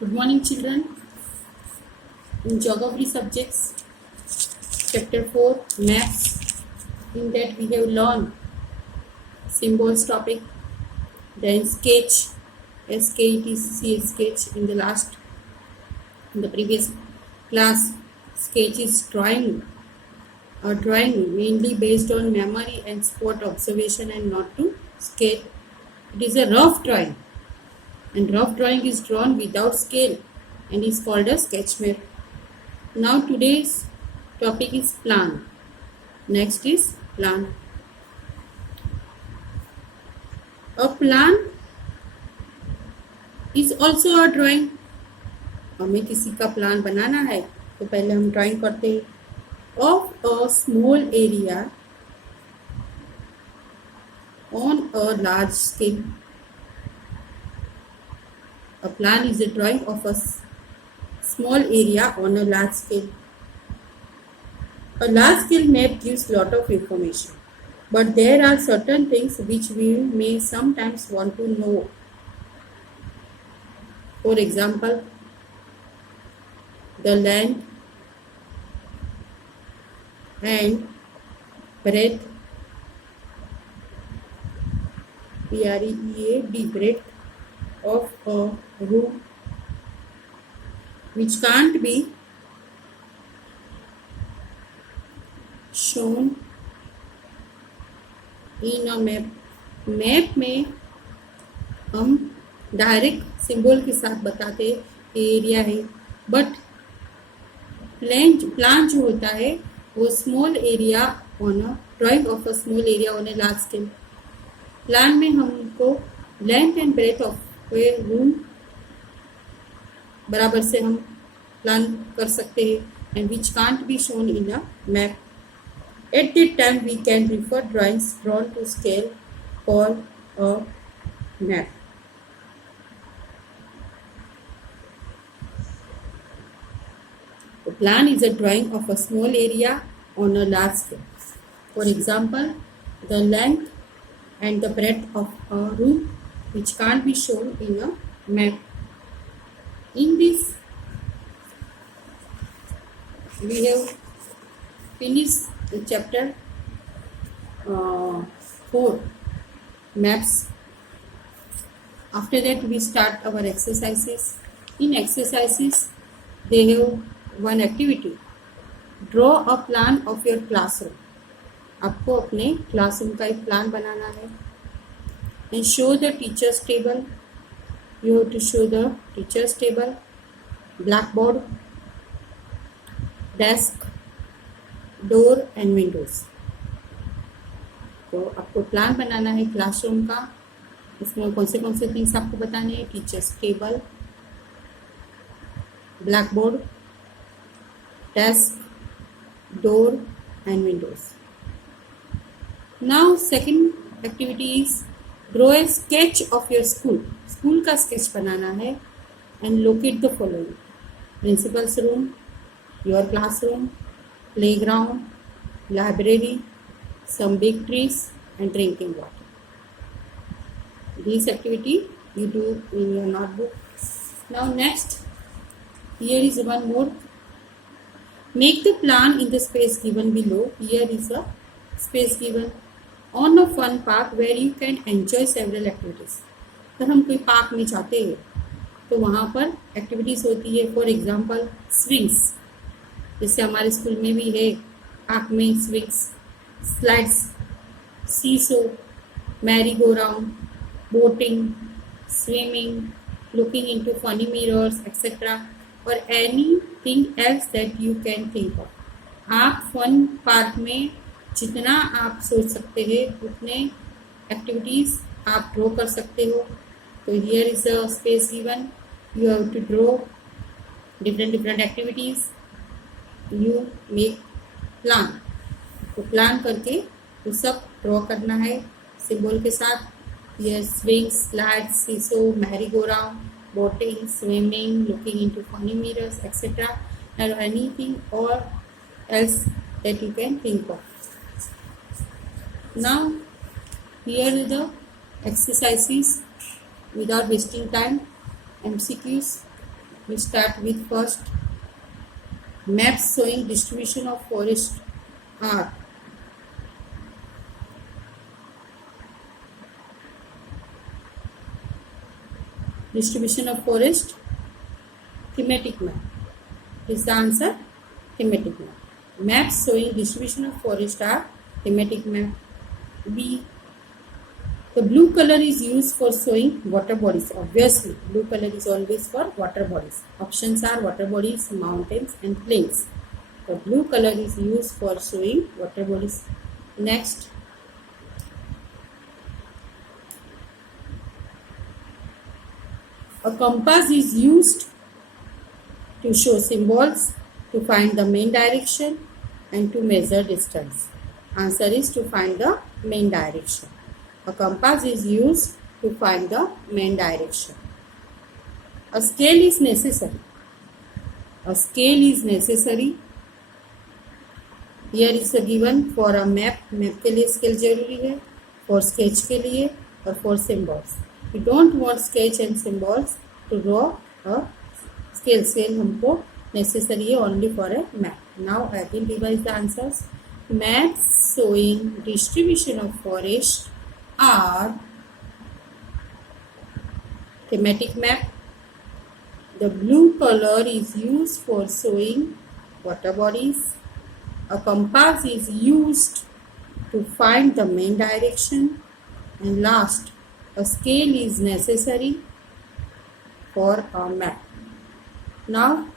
Good morning, children. In geography subjects, chapter 4, maps, in that we have learned symbols topic, then sketch, SKETC sketch in the previous class. Sketch is drawing, or drawing mainly based on memory and spot observation and not to scale. It is a rough drawing, and rough drawing is drawn without scale and is called a sketch map. Now today's topic is plan. Next is plan. A plan is also a drawing. हमें किसी का plan बनाना है तो पहले हम drawing करते हैं of a small area on a large scale. A plan is a drawing of a small area on a large scale. A large scale map gives lot of information, but there are certain things which we may sometimes want to know. For example, the length and breadth, BREAD, breadth of a room, which can't be shown in a map. Map में हम direct symbol के साथ बताते area है, but plan जो होता है वो small area on a drawing of a small area on a large scale. Plan में हमको length and breadth of a room बराबर से हम प्लान कर सकते हैं and which can't be shown in a map. At that time we can refer drawings drawn to scale called a map. The plan is a drawing of a small area on a large scale. For example, the length and the breadth of a room which can't be shown in a map. In this, we have finished the chapter 4, maps. After that we start our exercises. In exercises they have one activity, draw a plan of your classroom. आपको अपने classroom का एक plan बनाना है. and show the teachers table. You have to show the teachers table, blackboard, desk, door and Windows. तो आपको plan बनाना है classroom का. इसमें कौन से थिंग्स आपको बताने हैं? Teachers table, black board, desk, door and Windows. Now second activity is draw a sketch of your school. School का स्केच बनाना है and locate the following: principles room, your classroom, playground, library, some big trees and drinking water. This activity you do in your notebook. Now next, here is one more. Make the plan in the space given below. Here is a space given on a fun park where you can enjoy several activities. अगर हम कोई park में जाते हैं तो वहाँ पर activities होती है. फॉर एग्जाम्पल स्विंग्स, जैसे हमारे स्कूल में भी है पार्क में swings, slides, seesaw, merry go round, boating, swimming, looking into funny mirrors etcetera, और anything else that you can think of. आप फन पार्क में जितना आप सोच सकते हैं उतने एक्टिविटीज़ आप ड्रॉ कर सकते हो. तो here is a space given. You have to draw different activities. You make plan. तो प्लान करके तो सब ड्रॉ करना है सिंबल के साथ. ये swings, slides, seesaw, merry go round, boating, swimming, looking into funny mirrors etcetera, और एनीथिंग और else that you can think of. Now here is the exercises without wasting time. MCQs. We start with first maps showing distribution of forest are distribution of forest thematic map. Is the answer thematic map. Maps showing distribution of forest are thematic map. B. The blue color is used for showing water bodies. Obviously, blue color is always for water bodies. Options are water bodies, mountains and plains. The blue color is used for showing water bodies. Next, a compass is used to show symbols, to find the main direction and to measure distance. Answer is to find the main direction. A compass is used to find the main direction. A scale is necessary. A scale is necessary. Here is a given for a map. Map के लिए scale जरूरी है. For sketch के लिए और for symbols. We don't want sketch and symbols to draw a scale. Scale हमको necessary है only for a map. Now I will revise the answers. Maps showing distribution of forest are thematic map. The blue color is used for showing water bodies. A compass is used to find the main direction. And last, a scale is necessary for a map. Now,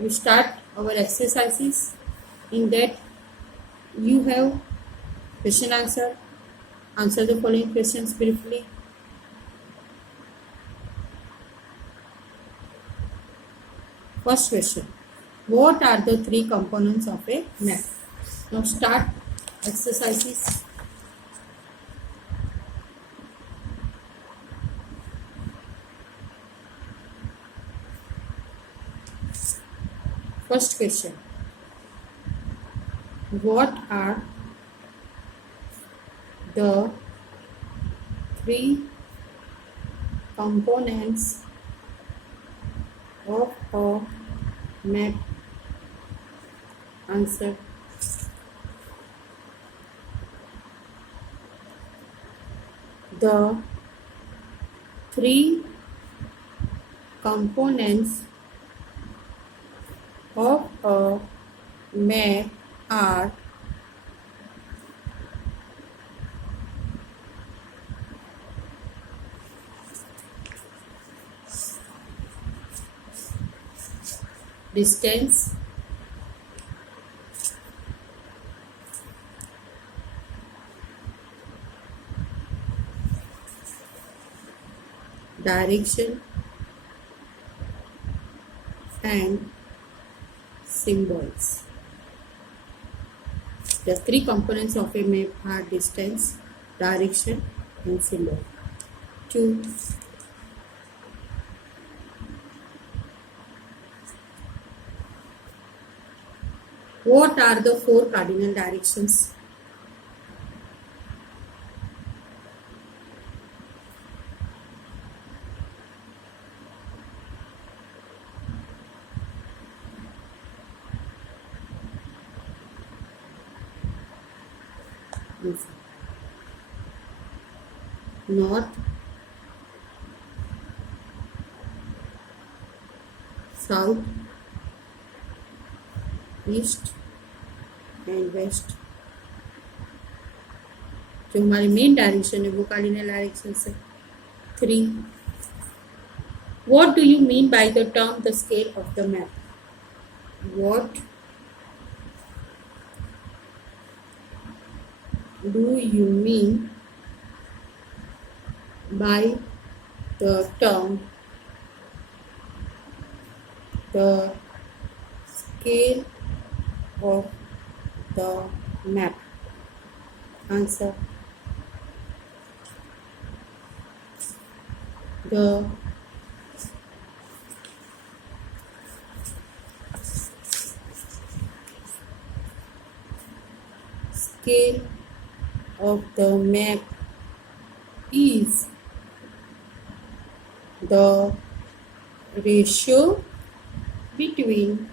we start our exercises. In that, you have question answer. Answer the following questions briefly. First question. What are the three components of a map? Now start exercises. First question. What are the three components of a map? Answer. The three components of a map are distance, direction and symbols. The three components of a map are distance, direction and symbol. 2. What are the 4 cardinal directions? North, south, east and west. जो हमारी main direction है वो cardinal direction है. 3. What do you mean by the term the scale of the map? What do you mean by the term the scale of the map? Answer. The scale of the map is the ratio between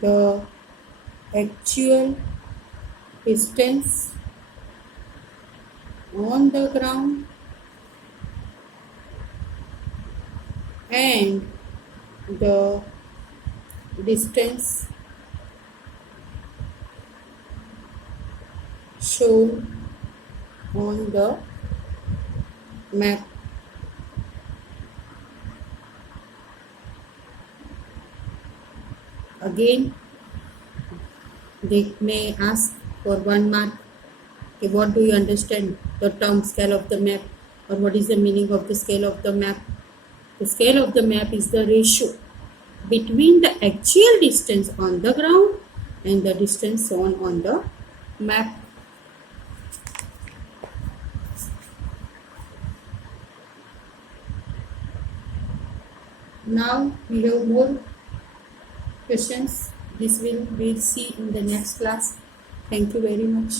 the actual distance on the ground and the distance shown on the map. Again, they may ask for 1 mark, okay, what do you understand the term scale of the map, or what is the meaning of the scale of the map? The scale of the map is the ratio between the actual distance on the ground and the distance shown on the map. Now we have more questions. This we'll see in the next class. Thank you very much.